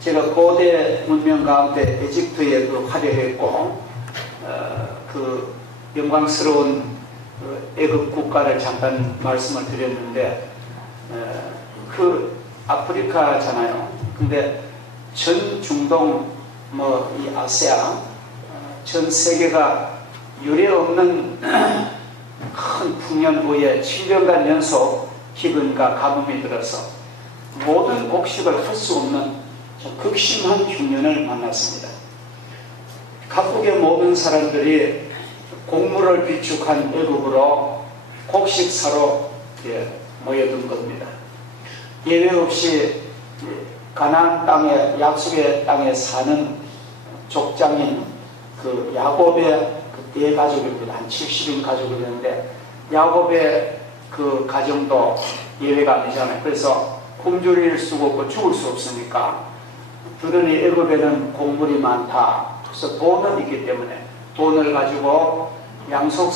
제가 고대 문명 가운데 에집트에 화려했고 그 영광스러운 애굽 국가를 잠깐 말씀을 드렸는데 그 아프리카잖아요. 근데 전 중동 이 아시아 전 세계가 유례없는 큰 풍년후에 7년간 연속 기근과 가뭄이 들어서 모든 곡식을 할 수 없는 극심한 흉년을 만났습니다. 각국의 모든 사람들이 곡물을 비축한 애굽으로 곡식 사러 모여든 겁니다. 예외 없이 가나안 땅에 약속의 땅에 사는 족장인 그 야곱의 네 가족입니다. 한 70인 가족이 되는데 야곱의 그 가정도 예외가 아니잖아요. 그래서 굶주릴 수가 없고 죽을 수 없으니까 그러니 애굽에는 곡물이 많다. 그래서 돈은 있기 때문에 돈을 가지고 양식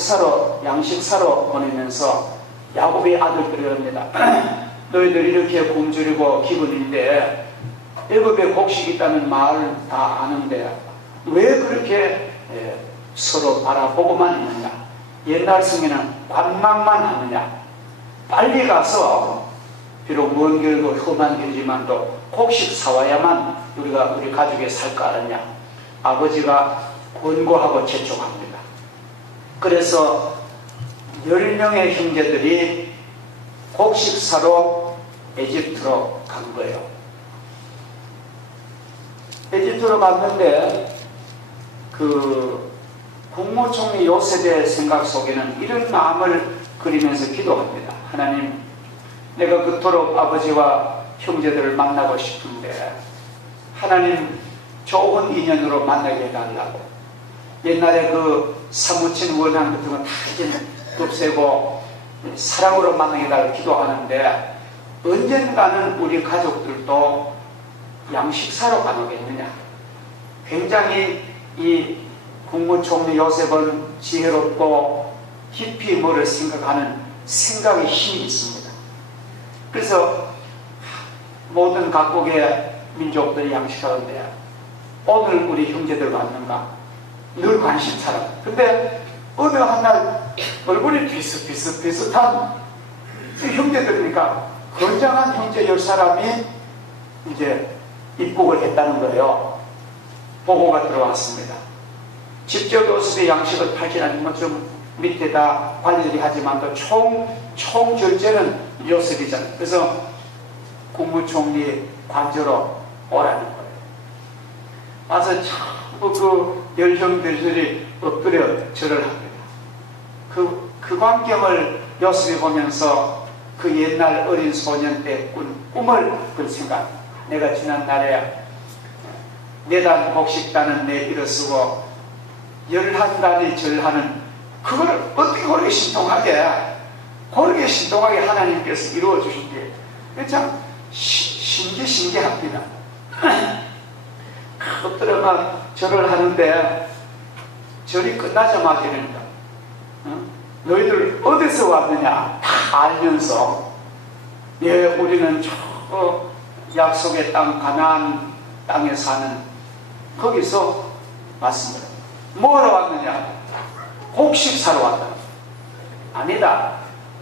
사러 보내면서 야곱의 아들들이 합니다. 너희들 이렇게 굶주리고 기근인데 애굽에 곡식이 있다는 말을 다 아는데 왜 그렇게 서로 바라보고만 있느냐? 옛날 성에는 관망만 하느냐? 빨리 가서 비록 먼 길고 험한 길이지만도 곡식 사와야만 우리 가족이 살 거 아니냐? 아버지가 권고하고 재촉합니다. 그래서 10명의 형제들이 곡식 사러 에집트로 간 거예요. 에집트로 갔는데 그 국무총리 요셉의 생각 속에는 이런 마음을 그리면서 기도합니다. 하나님, 내가 그토록 아버지와 형제들을 만나고 싶은데 하나님 좋은 인연으로 만나게 해달라고. 옛날에 그 사무친 원한 같은 건 다 이제 없애고 사랑으로 만나게 해달라고 기도하는데 언젠가는 우리 가족들도 양식 사러 가노겠느냐. 굉장히 이 국무총리 요셉은 지혜롭고 깊이 뭐를 생각하는 생각의 힘이 있습니다. 그래서 모든 각국의 민족들이 양식하는데 오늘 우리 형제들 왔는가? 늘 관심사라. 근데 어느 한날 얼굴이 비슷한 형제들이니까 건장한 형제 10사람이 이제 입국을 했다는 거예요. 보고가 들어왔습니다. 직접 요셉의 양식을 팔지 않으면 좀 밑에다 관리들이 하지만 또 총 결제는 요셉이잖아요. 그래서 국무총리 관저로 오라는 거예요. 와서 전부 그 열형들이 엎드려 절을 합니다. 그 광경을 요셉이 보면서 그 옛날 어린 소년 때 꿈을 생각. 내가 지난날에 4단 곡식단은 내 일어쓰고 11단이 절하는 그걸 어떻게 그렇게 신통하게 하나님께서 이루어 주신 게 참 신기합니다. 엎드려가 절을 하는데 절이 끝나자마자 이럽니다. 너희들 어디서 왔느냐 다 알면서 우리는 저 약속의 땅 가나안 땅에 사는 거기서 왔습니다. 뭐하러 왔느냐? 곡식 사러 왔다. 아니다.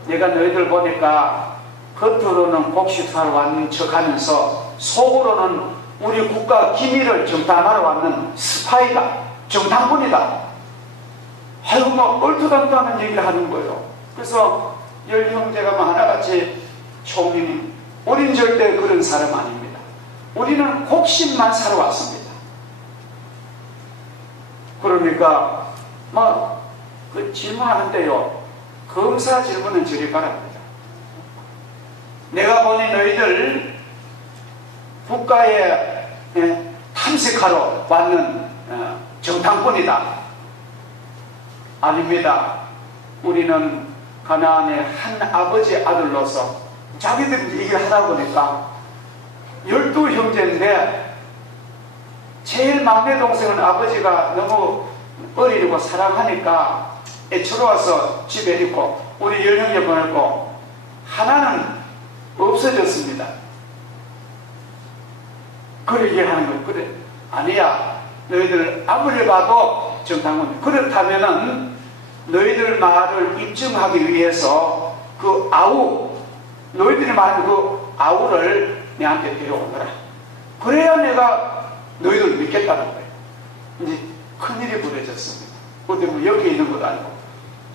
내가 너희들 보니까 겉으로는 곡식 사러 왔는 척하면서 속으로는 우리 국가 기밀을 정탐하러 왔는 스파이다. 정탐꾼이다. 아이고 얼토당토하는 얘기를 하는 거예요. 그래서 10형제가 하나같이 총리님, 우린 절대 그런 사람 아닙니다. 우리는 곡식만 사러 왔습니다. 그러니까 그 질문을 한대요. 검사 질문은 저리 가랍니다. 내가 보니 너희들 국가에 탐색하러 왔는 정탐꾼이다. 아닙니다. 우리는 가나안의 한 아버지 아들로서 자기들이 얘기를 하다 보니까 12형제인데 제일 막내 동생은 아버지가 너무 어리고 사랑하니까 애처로워서 집에 있고 우리 10형제 보냈고 하나는 없어졌습니다. 그러게 하는 거예요. 그래, 아니야. 너희들 아무리 봐도 정당원. 그렇다면은 너희들 말을 입증하기 위해서 그 아우, 너희들이 말하는 그 아우를 내한테 데려오너라. 그래야 내가 너희들 믿겠다는 거예요. 이제 큰일이 벌어졌습니다. 그때 뭐 여기 있는 것도 아니고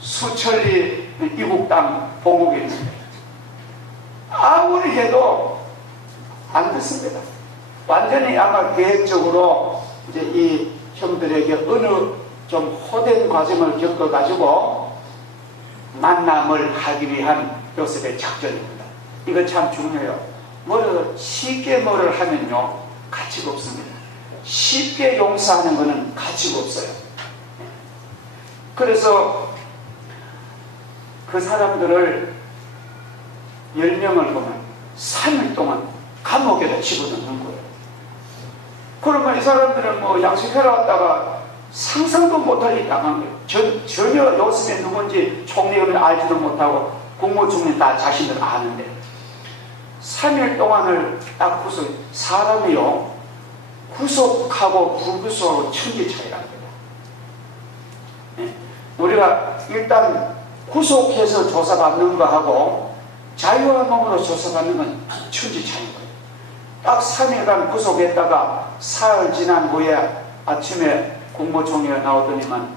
수천리 이국 땅 본국에 있는데 아무리 해도 안 듣습니다. 완전히 아마 계획적으로 이제 이 형들에게 어느 좀 호된 과정을 겪어가지고 만남을 하기 위한 요셉의 작전입니다. 이거 참 중요해요. 쉽게 뭐를 하면요 가치가 없습니다. 쉽게 용서하는 것은 가치가 없어요. 그래서 그 사람들을 10명을 보면 3일 동안 감옥에다 집어넣는 거예요. 그러면 이 사람들은 뭐 양식하러 왔다가 상상도 못할 일이 당한 거예요. 전혀 요셉이 누군지 총리는 알지도 못하고 국무총리 다 자신들 아는데 3일 동안을 딱 구속, 사람이요 구속하고 불구속하고 천지 차이랍니다. 네. 우리가 일단 구속해서 조사받는 거하고 자유한 몸으로 조사받는 건 천지 차이인 거예요. 딱 3일간 구속했다가 사흘 지난 후에 아침에 국무총리가 나오더니만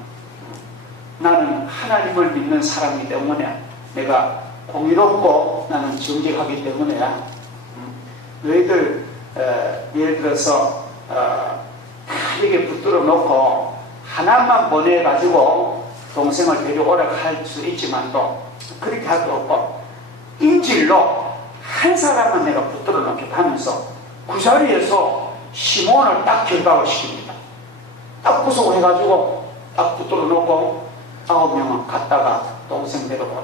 나는 하나님을 믿는 사람이기 때문에 내가 공의롭고 나는 정직하기 때문에 너희들 예를 들어서 이렇게 붙들어 놓고 하나만 보내가지고 동생을 데려오라 할 수 있지만도 그렇게 할 수 없고 인질로 한 사람은 내가 붙들어 놓겠다 하면서 그 자리에서 시몬을 딱 결박을 시킵니다. 딱 구속해가지고 딱 붙들어 놓고 9명은 갔다가 동생 데려오라.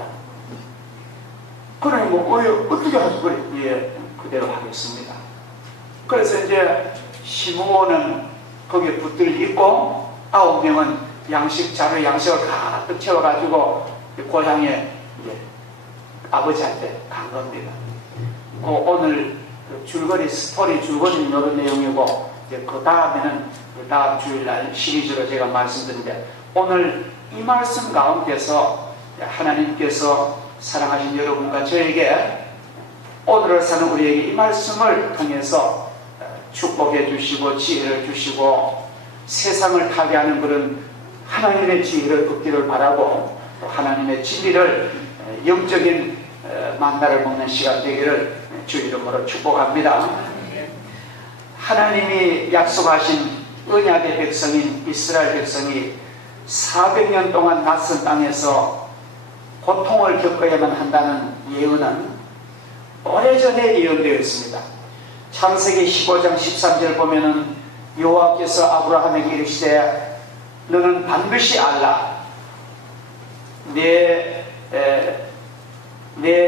그러니 뭐 어떻게 하죠? 그래, 예, 그대로 하겠습니다. 그래서 이제 시몬은 거기에 붙들려 있고 9명은 자료 양식을 가득 채워가지고 고향에 이제 아버지한테 간 겁니다. 오늘 줄거리 스토리 줄거리는 이런 내용이고 이제 그 다음에는 그 다음 주일날 시리즈로 제가 말씀드리는데 오늘 이 말씀 가운데서 하나님께서 사랑하신 여러분과 저에게 오늘을 사는 우리에게 이 말씀을 통해서 축복해 주시고 지혜를 주시고 세상을 타개하는 그런 하나님의 지혜를 얻기를 바라고 또 하나님의 진리를 영적인 만나를 먹는 시간 되기를 주 이름으로 축복합니다. 하나님이 약속하신 언약의 백성인 이스라엘 백성이 400년 동안 낯선 땅에서 고통을 겪어야만 한다는 예언은 오래전에 예언되어 있습니다. 창세기 15장 13절 보면은 여호와께서 아브라함에게 이르시되 너는 반드시 알라 내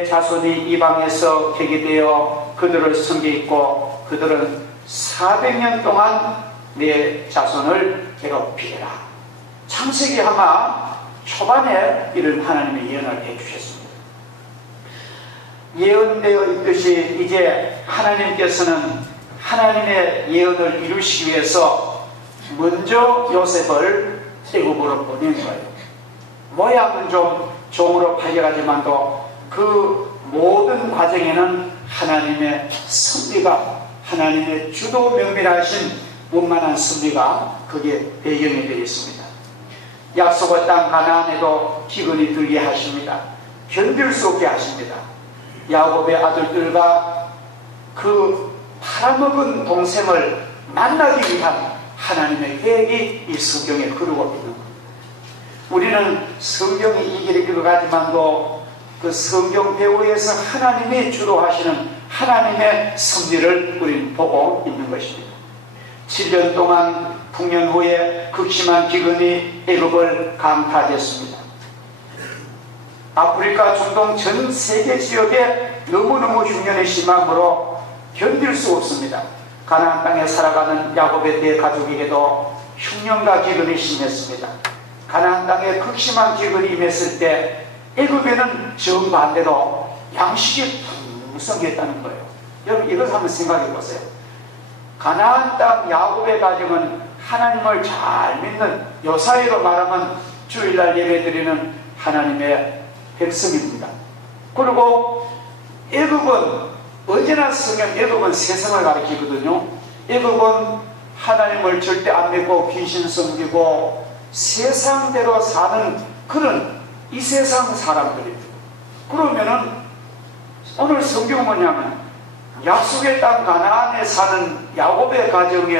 자손이 이방에서 개개되어 그들을 섬기고 그들은 400년 동안 내 자손을 괴롭히리라. 창세기 아마 초반에 이런 하나님의 예언을 해주셨습니다. 예언되어 있듯이 이제 하나님께서는 하나님의 예언을 이루시기 위해서 먼저 요셉을 애굽으로 보낸 거예요. 모양은 좀 종으로 팔려가지만도 그 모든 과정에는 하나님의 섭리가 하나님의 주도 면밀하신 원만한 섭리가 그게 배경이 되어 있습니다. 약속의 땅 가나안에도 기근이 들게 하십니다. 견딜 수 없게 하십니다. 야곱의 아들들과 그 팔아먹은 동생을 만나기 위한 하나님의 계획이 이 성경에 흐르고 있는 겁니다. 우리는 성경이 이 길을 읽어가지만도 그 성경 배후에서 하나님이 주도하시는 하나님의 섭리를 우리는 보고 있는 것입니다. 7년 동안 풍년 후에 극심한 기근이 애굽을 강타했습니다. 아프리카, 중동 전 세계 지역에 너무너무 흉년이 심함으로 견딜 수 없습니다. 가나안 땅에 살아가는 야곱의 대가족에게도 흉년과 기근이 심했습니다. 가나안 땅에 극심한 기근이 임했을 때 애굽에는 정반대로 양식이 풍성했다는 거예요. 여러분 이것을 한번 생각해 보세요. 가나안 땅 야곱의 가정은 하나님을 잘 믿는, 요사이로 말하면 주일날 예배드리는 하나님의 백성입니다. 그리고 애굽은 언제나 성경, 애굽은 세상을 가리키거든요. 애굽은 하나님을 절대 안 믿고 귀신 섬기고 세상대로 사는 그런 이 세상 사람들입니다. 그러면은 오늘 성경은 뭐냐면 약속의 땅 가나안에 사는 야곱의 가정에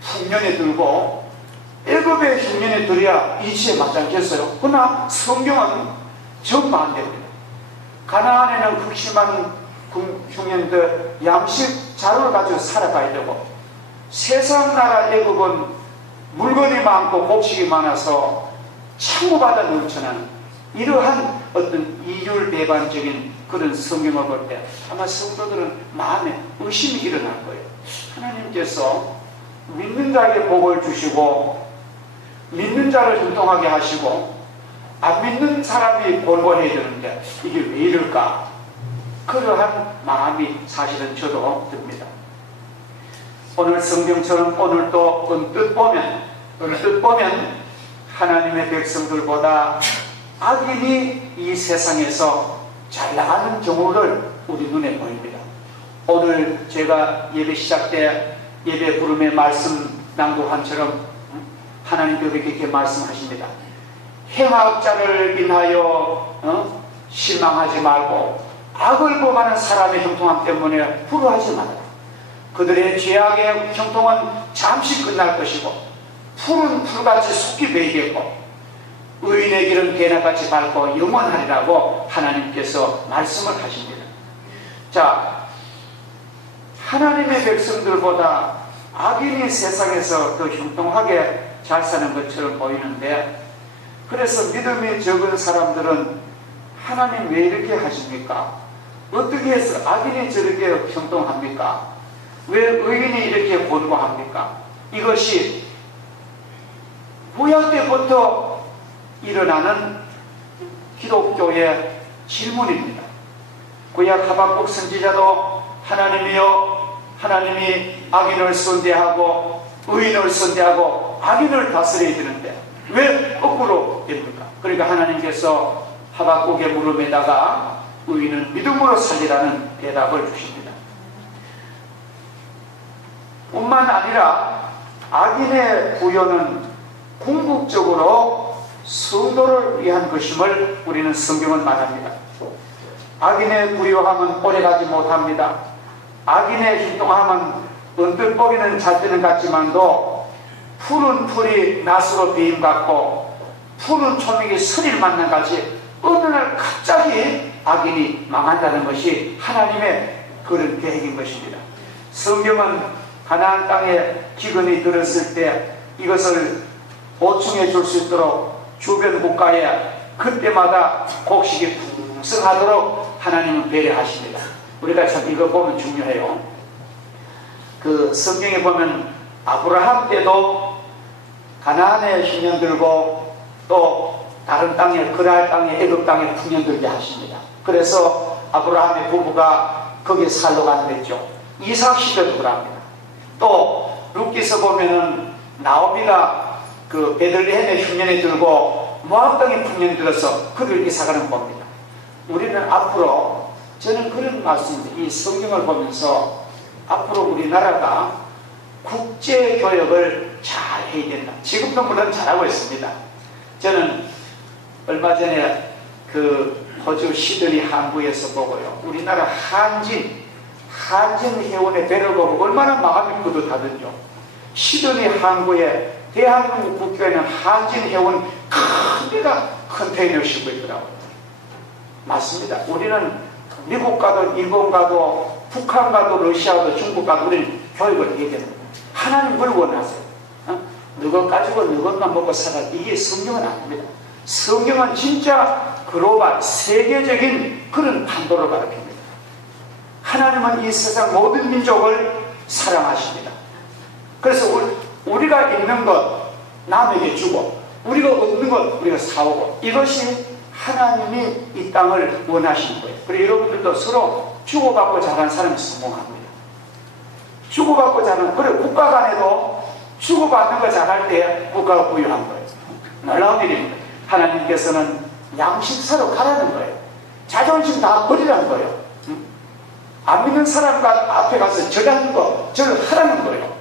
흉년이 들고 애굽의 흉년이 들어야 이치에 맞지 않겠어요? 그러나 성경은 정반대입니다. 가나안에는 극심한 흉년들 양식 자료를 가지고 살아가야 되고, 세상 나라 애굽은 물건이 많고 곡식이 많아서 창고바다 넘쳐나는 이러한 어떤 이율배반적인 그런 성경을 볼 때 아마 성도들은 마음에 의심이 일어날 거예요. 하나님께서 믿는 자에게 복을 주시고 믿는 자를 형통하게 하시고 안 믿는 사람이 골골해야 되는데 이게 왜 이럴까? 그러한 마음이 사실은 저도 듭니다. 오늘 성경처럼 오늘도 언뜻 보면 하나님의 백성들보다 악인이 이 세상에서 잘 나가는 경우를 우리 눈에 보입니다. 오늘 제가 예배 시작 때 예배 부름의 말씀 낭독한처럼 하나님께서 이렇게 말씀하십니다. 행악자를 인하여 실망하지 말고 악을 범하는 사람의 형통함 때문에 불효하지 말아라. 그들의 죄악의 형통은 잠시 끝날 것이고 풀은 풀같이 속히 베이겠고 의인의 길은 개나같이 밝고 영원하리라고 하나님께서 말씀을 하십니다. 자, 하나님의 백성들보다 악인이 세상에서 더 형통하게 잘 사는 것처럼 보이는데, 그래서 믿음이 적은 사람들은 하나님 왜 이렇게 하십니까? 어떻게 해서 악인이 저렇게 형통합니까? 왜 의인이 이렇게 곤고합니까? 이것이 구약 때부터 일어나는 기독교의 질문입니다. 구약 하박국 선지자도 하나님이여, 하나님이 악인을 선대하고 의인을 선대하고 악인을 다스려야 되는데 왜 거꾸로 됩니까? 그러니까 하나님께서 하박국의 물음에다가 의인은 믿음으로 살리라는 대답을 주십니다. 뿐만 아니라 악인의 부여는 궁극적으로 성도를 위한 것임을 우리는 성경은 말합니다. 악인의 부요함은 오래가지 못합니다. 악인의 hin통함은 언뜻 보기는 잘 되는 같지만도 푸른 풀이 낫으로 베임 같고 푸른 초목이 서리를 만난 같이 어느 날 갑자기 악인이 망한다는 것이 하나님의 그런 계획인 것입니다. 성경은 가나안 땅에 기근이 들었을 때 이것을 보충해 줄 수 있도록 주변 국가에 그때마다 곡식이 풍성하도록 하나님은 배려하십니다. 우리가 참 이거 보면 중요해요. 그 성경에 보면 아브라함 때도 가나안에 흉년 들고 또 다른 땅에 그랄 땅에 애굽 땅에 흉년 들게 하십니다. 그래서 아브라함의 부부가 거기에 살러 갔겠죠. 이삭 시대도 그럽니다. 또 룻기서 보면은 나오미가 그 베들레헴에 흉년이 들고 모압 땅에 흉년이 들어서 그를 이삭하는 겁니다. 우리는 앞으로 저는 그런 말씀입니다. 이 성경을 보면서 앞으로 우리나라가 국제교역을 잘 해야 된다. 지금도 물론 잘하고 있습니다. 저는 얼마 전에 그 호주 시드니 항구에서 보고요. 우리나라 한진 해운의 배를 보고 얼마나 마음이 뿌듯하던요. 시드니 항구에 대한민국 국교에는 한진 해운 큰 데가 컨테이너 싣고 있더라고요. 맞습니다. 우리는 미국 가도 일본 가도 북한 가도 러시아 가도 중국 가도 우리는 교육을 해야 됩니다. 하나님 뭘 원하세요? 너것 가지고 너것만 먹고 살아. 이게 성경은 아닙니다. 성경은 진짜 글로벌 세계적인 그런 판도를 가르칩니다. 하나님은 이 세상 모든 민족을 사랑하십니다. 그래서 우리가 있는 것 남에게 주고 우리가 얻는 것 우리가 사오고 이것이 하나님이 이 땅을 원하시는 거예요. 그리고 여러분들도 서로 주고받고 자란 사람이 성공합니다. 주고받고 자는, 그래, 국가 간에도 주고받는 거 잘할 때 국가가 부유한 거예요. 놀라운 일입니다. 하나님께서는 양식사로 가라는 거예요. 자존심 다 버리라는 거예요. 안 믿는 사람과 앞에 가서 절하는 거, 절하라는 거예요.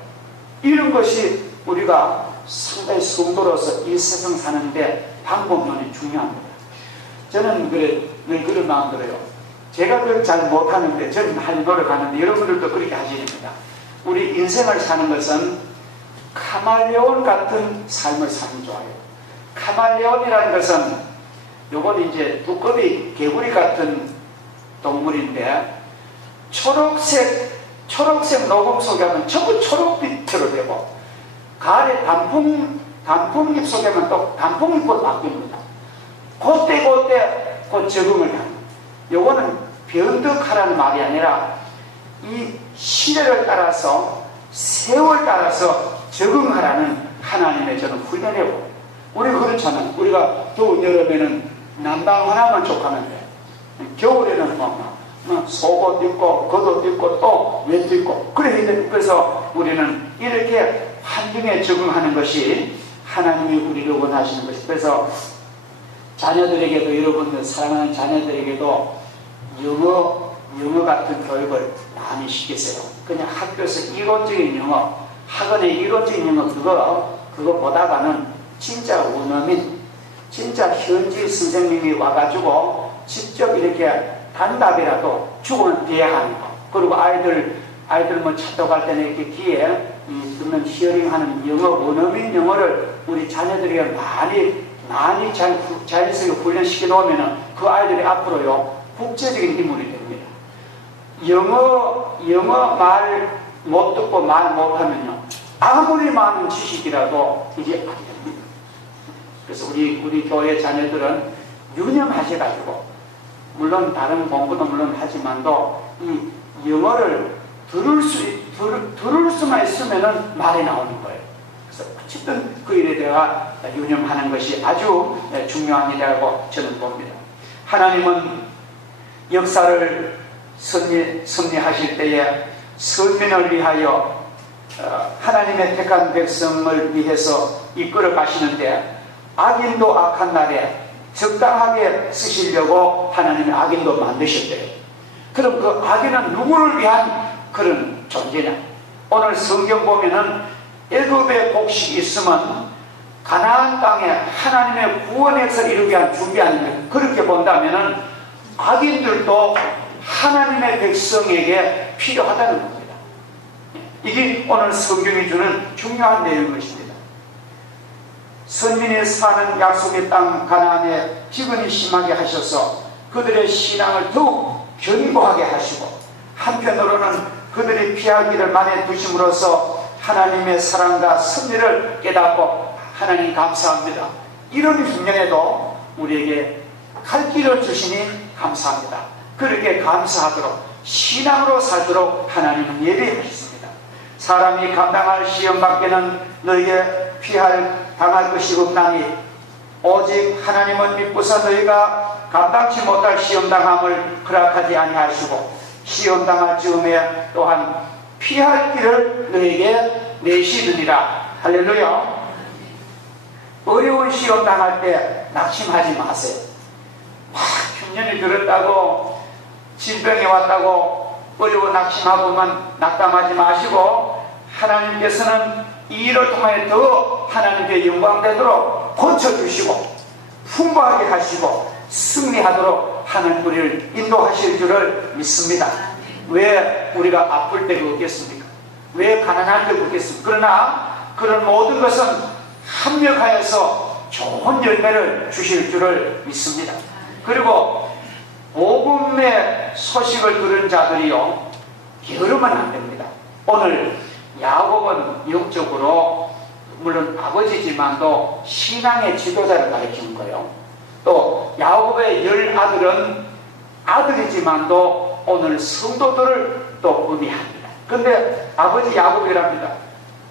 이런 것이 우리가 상당히 성도로서 이 세상 사는데 방법론이 중요합니다. 저는 늘 그런 마음 들어요. 제가 그걸 잘 못하는데, 저는 할 노력하는데, 여러분들도 그렇게 하십니다. 우리 인생을 사는 것은 카멜레온 같은 삶을 사는 좋아요. 카멜레온이라는 것은, 요건 이제 두꺼비 개구리 같은 동물인데, 초록색 녹음 속에 하면 전부 초록빛으로 되고, 가을에 단풍잎 속에 하면 또 단풍잎으로 바뀝니다. 그때 곧 적응을 합니다. 요거는 변덕하라는 말이 아니라 이 시대를 따라서, 세월 따라서 적응하라는 하나님의 저는 훈련이고, 우리가 그렇잖아요. 우리가 더운 여름에는 난방 하나만 족하면 돼. 겨울에는 속옷 입고 겉옷 입고 또 외투 입고 그래서 우리는 이렇게 환경에 적응하는 것이 하나님이 우리를 원하시는 것이. 그래서 자녀들에게도, 여러분들 사랑하는 자녀들에게도 영어 같은 교육을 많이 시키세요. 그냥 학교에서 이론적인 영어, 학원의 이론적인 영어 그거보다가는 진짜 원어민, 진짜 현지 선생님이 와가지고 직접 이렇게 단답이라도 죽으면 대하는 거. 그리고 아이들 뭐 차도 갈 때는 이렇게 귀에 듣는 히어링하는 영어, 원어민 영어를 우리 자녀들에게 많이 자연스럽게 훈련시켜 놓으면 그 아이들이 앞으로요 국제적인 인물이 됩니다. 영어 말 못 듣고 말 못하면요 아무리 많은 지식이라도 이게 안 됩니다. 그래서 우리 교회 자녀들은 유념하셔가지고, 물론 다른 공부도 물론 하지만도 이 영어를 들을 수만 있으면은 말이 나오는 거예요. 그래서 어쨌든 그 일에 대해 유념하는 것이 아주 중요한 일이라고 저는 봅니다. 하나님은 역사를 섭리하실 때에 선민을 위하여 하나님의 택한 백성을 위해서 이끌어 가시는데, 악인도 악한 날에 적당하게 쓰시려고 하나님의 악인도 만드셨대요. 그럼 그 악인은 누구를 위한 그런 존재냐? 오늘 성경 보면은 애굽의 곡식이 있으면 가나안 땅에 하나님의 구원에서 이루기 위한 준비하는 것, 그렇게 본다면은 악인들도 하나님의 백성에게 필요하다는 겁니다. 이게 오늘 성경이 주는 중요한 내용인 것입니다. 선민이 사는 약속의 땅 가나안에 기근이 심하게 하셔서 그들의 신앙을 더욱 견고하게 하시고, 한편으로는 그들이 피할 길을 만에 두심으로써 하나님의 사랑과 섭리를 깨닫고, 하나님 감사합니다. 이런 흉년에도 우리에게 갈 길을 주시니 감사합니다. 그렇게 감사하도록 신앙으로 살도록 하나님은 예배하셨습니다. 사람이 감당할 시험 밖에는 너희에게 당할 것이 없나니 오직 하나님은 믿고서 너희가 감당치 못할 시험당함을 허락하지 아니하시고, 시험당할 즈음에 또한 피할 길을 너희에게 내시느니라. 할렐루야. 어려운 시험당할 때 낙심하지 마세요. 흉년이 들었다고, 질병이 왔다고 어려워 낙심하고만 낙담하지 마시고, 하나님께서는 이 일을 통해 더 하나님께 영광되도록 고쳐주시고 풍부하게 하시고 승리하도록 하는 우리를 인도하실 줄을 믿습니다. 왜 우리가 아플 때가 없겠습니까? 왜 가난할 때가 없겠습니까? 그러나 그런 모든 것은 합력하여서 좋은 열매를 주실 줄을 믿습니다. 그리고 복음의 소식을 들은 자들이요 게으르면 안 됩니다. 오늘 야곱은 영적으로 물론 아버지지만도 신앙의 지도자를 가르치는 거예요. 또 야곱의 10아들은 아들이지만도 오늘 성도들을 또 의미합니다. 근데 아버지 야곱이랍니다.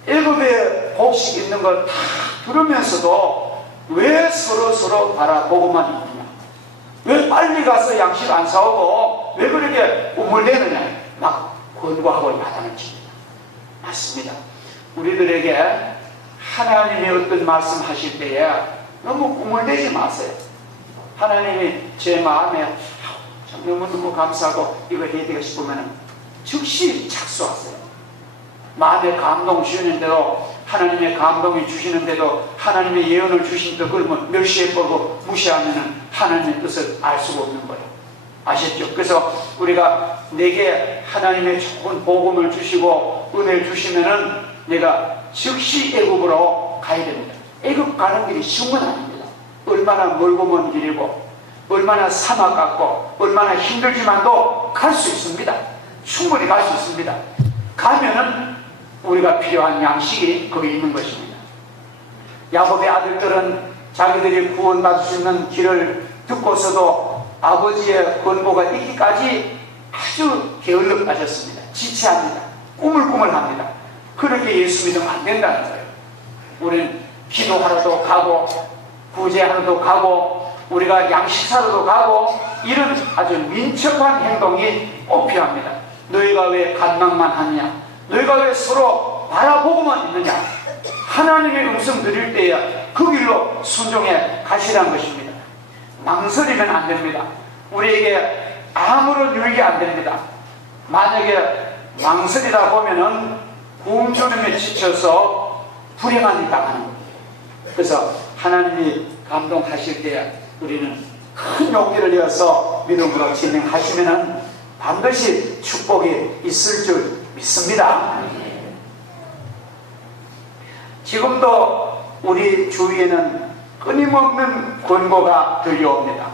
애굽에 곡식 있는 걸 다 들으면서도 왜 서로 바라보고만 있느냐, 왜 빨리 가서 양식 안 사오고 왜 그렇게 우물대느냐, 막 권고하고 야단을 칩니다. 맞습니다. 우리들에게 하나님이 어떤 말씀 하실 때에 너무 꿈을 내지 마세요. 하나님이 제 마음에 참 너무너무 감사하고 이거 해야 되고 싶으면 즉시 착수하세요. 마음에 감동 주시는데도, 하나님의 감동이 주시는데도 하나님의 예언을 주신다 그러면 멸시해버리고 무시하면 하나님의 뜻을 알 수가 없는 거예요. 아셨죠? 그래서 우리가 내게 하나님의 좋은 복음을 주시고 은혜를 주시면은 내가 즉시 애굽으로 가야 됩니다. 애굽 가는 길이 쉬운 건 아닙니다. 얼마나 멀고 먼 길이고 얼마나 사막 같고 얼마나 힘들지만도 갈 수 있습니다. 충분히 갈 수 있습니다. 가면은 우리가 필요한 양식이 거기 있는 것입니다. 야곱의 아들들은 자기들이 구원받을 수 있는 길을 듣고서도 아버지의 권고가 있기까지 아주 게을러 빠졌습니다. 지체합니다. 꾸물꾸물합니다. 그렇게 예수 믿으면 안 된다는 거예요. 우리는 기도하러도 가고 구제하러도 가고 우리가 양식사러도 가고 이런 아주 민첩한 행동이 꼭 필요합니다. 너희가 왜 간망만 하느냐? 너희가 왜 서로 바라보고만 있느냐? 하나님의 음성 들을 때에 그 길로 순종해 가시라는 것입니다. 망설이면 안 됩니다. 우리에게 아무런 유익이 안 됩니다. 만약에 망설이다 보면은 굶주림에 지쳐서 불행한 일 당하는 겁니다. 그래서 하나님이 감동하실 때 우리는 큰 용기를 내어서 믿음으로 진행하시면은 반드시 축복이 있을 줄 믿습니다. 지금도 우리 주위에는 끊임없는 권고가 들려옵니다.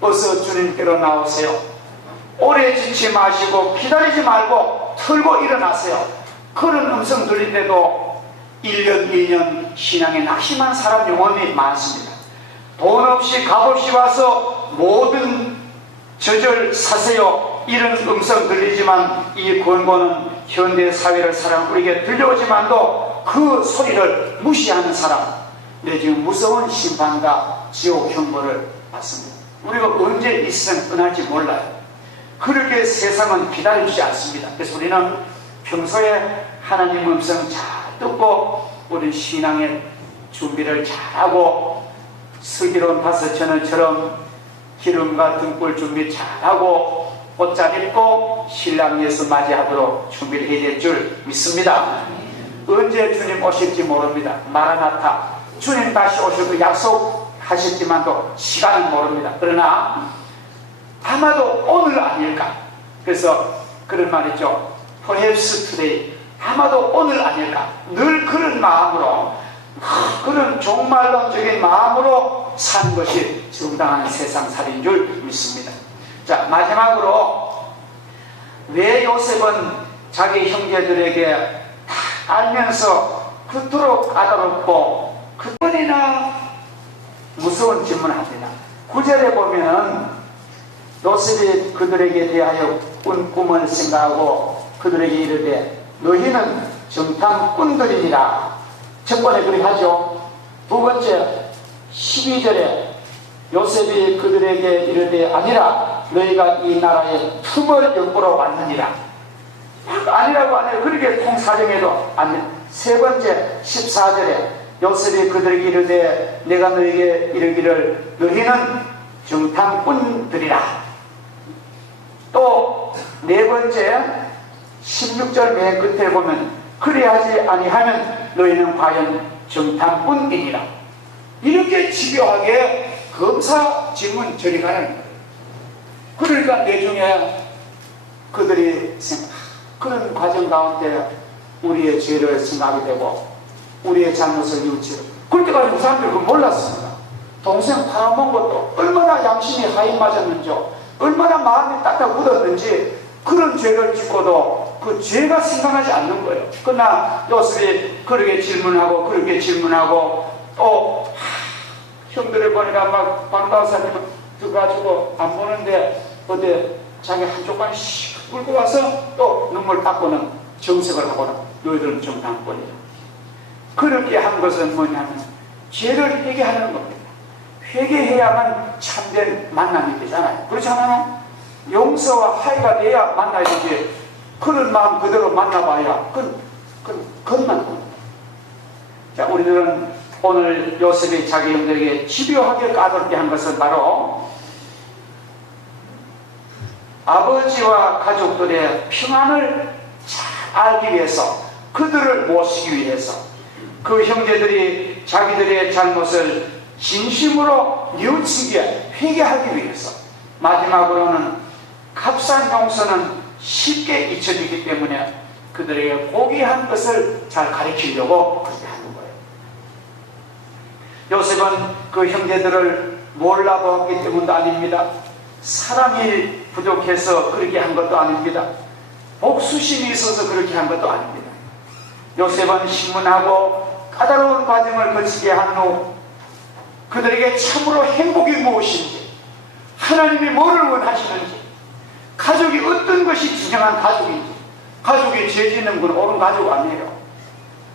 어서 주님께로 나오세요. 오래 지치 마시고 기다리지 말고 털고 일어나세요. 그런 음성 들린데도 1년, 2년 신앙에 낙심한 사람 영혼이 많습니다. 돈 없이 값 없이 와서 모든 저절 사세요. 이런 음성 들리지만 이 권고는 현대 사회를 살아가는 우리에게 들려오지만도 그 소리를 무시하는 사람, 지금 무서운 심판과 지옥 형벌을 받습니다. 우리가 언제 이 세상 떠날지 몰라요. 그렇게 세상은 기다려주지 않습니다. 그래서 우리는 평소에 하나님 음성 잘 듣고 우리 신앙의 준비를 잘하고 슬기로운 다섯처녀처럼 기름과 등불 준비 잘하고 옷잘 입고 신랑 예수 맞이하도록 준비를 해야 될 줄 믿습니다. 언제 주님 오실지 모릅니다. 마라나타 주님 다시 오실 그 약속하셨지만도 시간은 모릅니다. 그러나 아마도 오늘 아닐까. 그래서 그런 말이죠. Perhaps today. 아마도 오늘 아닐까. 늘 그런 마음으로, 그런 종말론적인 마음으로 사는 것이 정당한 세상살이인 줄 믿습니다. 자, 마지막으로 왜 요셉은 자기 형제들에게 다 알면서 그토록 까다롭고 그뿐이나 무서운 질문을 합니다. 9절에 보면은 요셉이 그들에게 대하여 꾼 꿈을 생각하고 그들에게 이르되 너희는 정탐꾼들이니라. 첫 번째 그렇게 하죠. 두 번째 12절에 요셉이 그들에게 이르되 아니라 너희가 이 나라에 틈을 엿보러 왔느니라. 아니라고 안 해요. 그렇게 통사정해도 안 돼요. 세 번째 14절에 요셉이 그들에게 이르되 내가 너희에게 이르기를 너희는 정탐꾼들이라. 또 네 번째 16절 맨 끝에 보면 그리하지 아니하면 너희는 과연 정탐꾼이니라. 이렇게 집요하게 검사 질문 저리 가는 거예요. 그러니까 내중에 그들이 그런 과정 가운데 우리의 죄를 생각하게 되고 우리의 잘못을 뉘우치고 그럴 때까지 그 사람들은 그걸 몰랐습니다. 동생 팔아먹은 것도 얼마나 양심이 하이 맞았는지 얼마나 마음이 딱딱 굳었는지 그런 죄를 짓고도 그 죄가 생각나지 않는 거예요. 그러나 요셉이 그렇게 질문하고 그렇게 질문하고 또 형들을 보니까 막 방과사님은 들어가지고 안 보는데 어디 자기 한쪽만 씩 끌고 와서 또 눈물 닦고는 정색을 하고는 너희들은 정당권이야. 그렇게 한 것은 뭐냐면 죄를 회개하는 겁니다. 회개해야만 참된 만남이 되잖아요. 그렇지 않아요? 용서와 화해가 돼야 만나야 되지. 그런 마음 그대로 만나봐야 그건 그럼 그것만 봅니다. 자, 우리들은 오늘 요셉이 자기 형들에게 집요하게 까다롭게 한 것은 바로 아버지와 가족들의 평안을 잘 알기 위해서, 그들을 모시기 위해서, 그 형제들이 자기들의 잘못을 진심으로 뉘우치게 회개하기 위해서, 마지막으로는 값싼 용서는 쉽게 잊혀지기 때문에 그들에게 고귀한 것을 잘 가르치려고 그렇게 하는 거예요. 요셉은 그 형제들을 몰라보았기 때문도 아닙니다. 사랑이 부족해서 그렇게 한 것도 아닙니다. 복수심이 있어서 그렇게 한 것도 아닙니다. 요셉은 신문하고 까다로운 과정을 거치게 한 후 그들에게 참으로 행복이 무엇인지, 하나님이 뭐를 원하시는지, 가족이 어떤 것이 진정한 가족인지, 가족이 죄 짓는 건 옳은 가족 아니에요.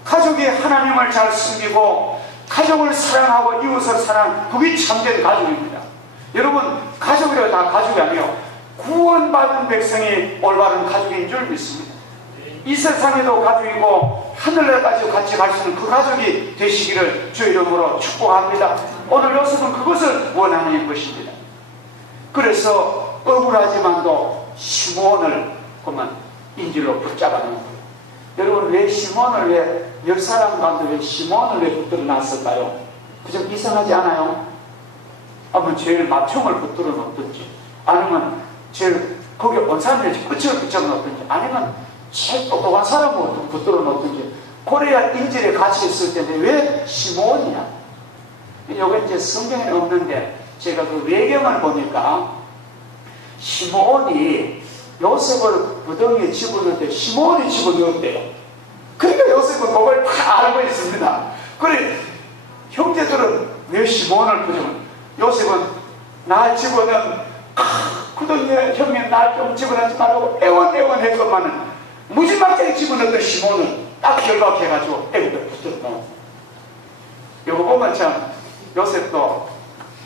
가족이 하나님을 잘 숨기고 가족을 사랑하고 이웃을 사랑, 그게 참된 가족입니다. 여러분, 가족이라고 다 가족이 아니에요. 구원받은 백성이 올바른 가족인 줄 믿습니다. 이 세상에도 가족이고 하늘나라까지 같이 갈 수 있는 그 가족이 되시기를 주 이름으로 축복합니다. 오늘 요셉은 그것을 원하는 것입니다. 그래서 억울하지만도 시몬을 보면 인질로 붙잡아 놓은 거예요. 여러분, 왜 시몬을, 왜 10사람 가운데 왜 시몬을 왜 붙들어 놨을까요? 그좀 이상하지 않아요? 아니면 제일 맏형을 붙들어 놓든지, 아니면 제일 거기 온 사람들이 끝을 붙잡아 놓든지, 아니면 제일 똑똑한 사람을 붙들어 놓든지, 그래야 인질에 같이 있을 텐데 왜 시몬이냐? 이게 이제 성경에 없는데 제가 그 외경을 보니까 시몬이 요셉을 무덤에 집어넣을 때 시몬이 집어넣었대요. 그러니까 요셉은 그걸 다 알고 있습니다. 그래, 형제들은 왜 시몬을 부르면, 요셉은 날 집어넣은, 그동안 형님 날 좀 집어넣지 말라고 애원했건만은 무지막지하게 집어넣던 시몬을 딱 결박해가지고 애국에 붙들어. 이거 보면 참 요셉도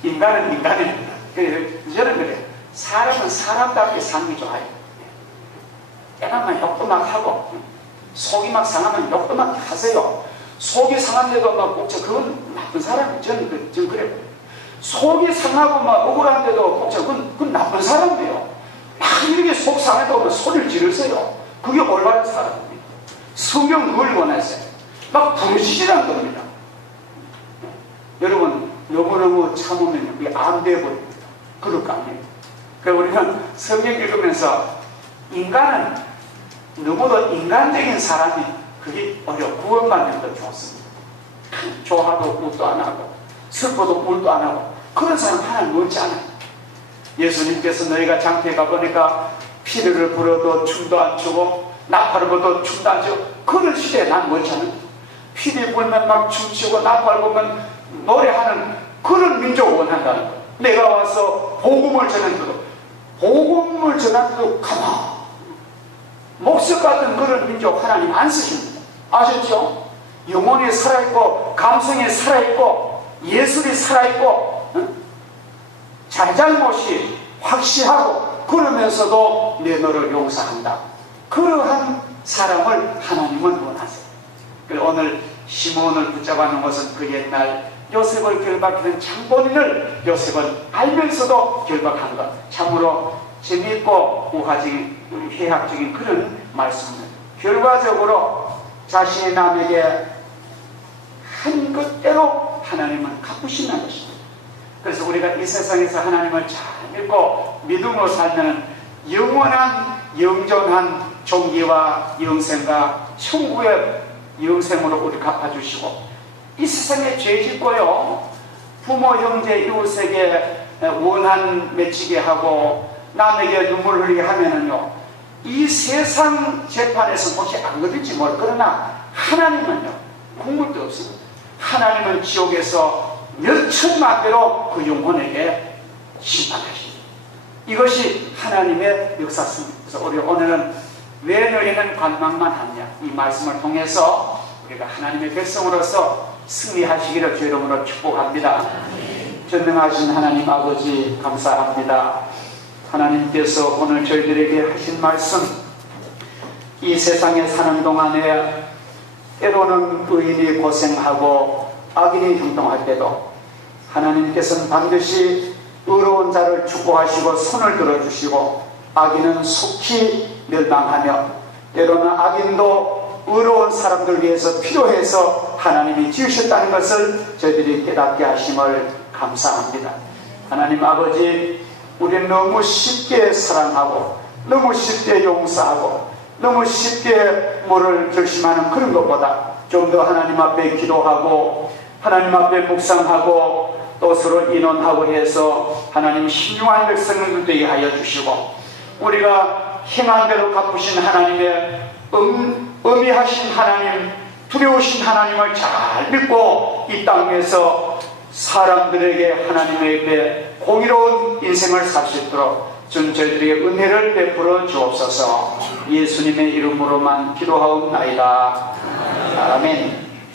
인간은 인간입니다. 저는 그래요. 사람은 사람답게 사는 게 좋아요. 깨나면 욕도 막 하고, 속이 막 상하면 욕도 막 하세요. 속이 상한데도 막 복잡, 그건 나쁜 사람이에요. 저는 그래요. 속이 상하고 막 억울한데도 복잡, 그건 나쁜 사람이에요. 막 이렇게 속 상해도 소리를 지르세요. 그게 올바른 사람입니다. 성경 그걸 원하세요. 막 부르시지란 겁니다. 여러분, 너무너무 참으면 그게 안 돼버립니다. 그럴 거 아니에요. 그러니까 우리는 성경 읽으면서 인간은 너무도 인간적인 사람이 그게 어려워. 구원받는 것 좋습니다. 좋아도 웃도 안 하고 슬퍼도 울도 안 하고 그런 사람 하나님 원치 않아요. 예수님께서 너희가 장터에 가보니까 피리를 불어도 춤도 안 추고 나팔을 불어도 춤도 안 추고 그런 시대에 난 원치 않아요. 피리 불면 막 춤추고 나팔 불면 노래하는 그런 민족을 원한다는 거예요. 내가 와서 복음을 전하는데도 가만 목석 같은 그런 민족 하나님 안 쓰십니다. 아셨죠? 영혼이 살아있고 감성이 살아있고 예술이 살아있고 잘잘못이 확실하고 그러면서도 내 너를 용서한다. 그러한 사람을 하나님은 원하세요. 그래서 오늘 시몬을 붙잡아 놓은 것은 그 옛날 요셉을 결박하는 장본인을 요셉은 알면서도 결박한 것. 참으로 재미있고 우화적인 해학적인 그런 말씀입니다. 결과적으로 자신의 남에게 한 것대로 하나님은 갚으신다는 것입니다. 그래서 우리가 이 세상에서 하나님을 잘 믿고 믿음으로 살면 영원한 영존한 종기와 영생과 천국의 영생으로 우리 갚아주시고, 이 세상에 죄 짓고요 부모 형제 이웃에게 원한 맺히게 하고 남에게 눈물 흘리게 하면은요 이 세상 재판에서 혹시 안 그럴지 모르, 그러나 하나님은요 국물도 없습니다. 하나님은 지옥에서 몇천만 배로 그 영혼에게 심판하십니다. 이것이 하나님의 역사입니다. 그래서 우리 오늘은 왜 너희는 관망만 하느냐, 이 말씀을 통해서 우리가 하나님의 백성으로서 승리하시기를 주 이름으로 축복합니다. 전능하신 하나님 아버지 감사합니다. 하나님께서 오늘 저희들에게 하신 말씀, 이 세상에 사는 동안에 때로는 의인이 고생하고 악인이 형통할 때도 하나님께서는 반드시 의로운 자를 축복하시고 손을 들어주시고 악인은 속히 멸망하며 때로는 악인도 의로운 사람들 위해서 필요해서 하나님이 지으셨다는 것을 저희들이 깨닫게 하심을 감사합니다. 하나님 아버지, 우리는 너무 쉽게 사랑하고 너무 쉽게 용서하고 너무 쉽게 뭐를 결심하는 그런 것보다 좀 더 하나님 앞에 기도하고 하나님 앞에 묵상하고 또 서로 인원하고 해서 하나님 신중한 백성을 되게 하여 주시고 우리가 행한 대로 갚으신 하나님의 엄미하신 하나님, 두려우신 하나님을 잘 믿고 이 땅에서 사람들에게 하나님의 공의로운 인생을 살 수 있도록 좀 저희들에게 은혜를 베풀어 주옵소서. 예수님의 이름으로만 기도하옵나이다. 아멘.